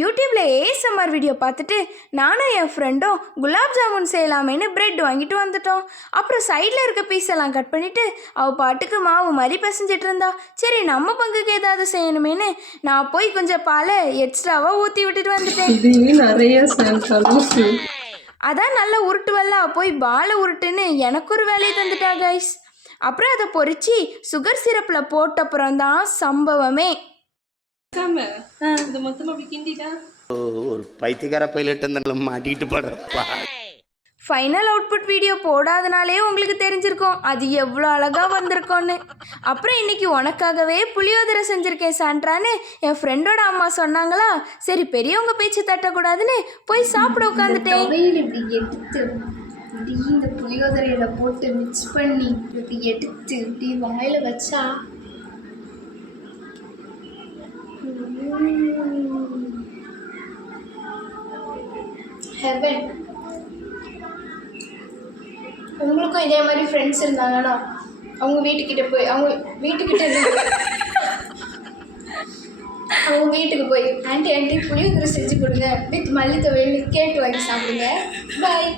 யூடியூப்ல ASMR video பார்த்துட்டு நானும் என் ஃப்ரெண்டும் குலாப் ஜாமுன் செய்யலாமேன்னு பிரெட் வாங்கிட்டு வந்துட்டோம். அப்புறம் சைடில் இருக்க பீஸ் எல்லாம் கட் பண்ணிவிட்டு அவள் பாட்டுக்கு மாவு மாதிரி பிசைஞ்சிட்டு இருந்தா. சரி நம்ம பங்குக்கு ஏதாவது செய்யணுமேனு நான் போய் கொஞ்சம் பாலை எக்ஸ்ட்ராவாக ஊற்றி விட்டுட்டு வந்துட்டேன். அதான் நல்லா உருட்டுவல்ல, போய் பாலை உருட்டுன்னு எனக்கு ஒரு வேலையை தந்துட்டா கைஸ். அப்புறம் அதை பொறிச்சு சுகர் சிரப்பில் போட்டப்புறம் தான் சம்பவமே. ஒரு பைத்தியக்கார பைலட் மாட்டிட்டு படுறப்பா. ஃபைனல் அவுட்புட் வீடியோ போடாதனாலே உங்களுக்கு தெரிஞ்சிருக்கும் அது எவ்வளோ அழகாக வந்திருக்கோன்னு. அப்புறம் இன்னைக்கு உனக்காகவே புளியோதரை செஞ்சுருக்கேன் சாண்ட்ரான்னு என் ஃப்ரெண்டோட அம்மா சொன்னாங்களா. சரி பெரியவங்க பேச்சு தட்டக்கூடாதுன்னு போய் சாப்பிட உட்காந்துட்டேன். இப்படி இந்த புளியோதரையில் போட்டு மிக்ஸ் பண்ணி இப்படி எடுத்து இப்படி வாயில் வச்சா ஹெவன். உங்களுக்கும் இதே மாதிரி ஃப்ரெண்ட்ஸ் இருந்தாங்கன்னா அவங்க வீட்டுக்கிட்ட போய் அவங்க வீட்டுக்கு போய் ஆண்டி புளியோதரை செஞ்சு கொடுங்க வித் மல்லி துவையல்னு கேட்டு வாங்கி சாப்பிடுங்க. பாய்.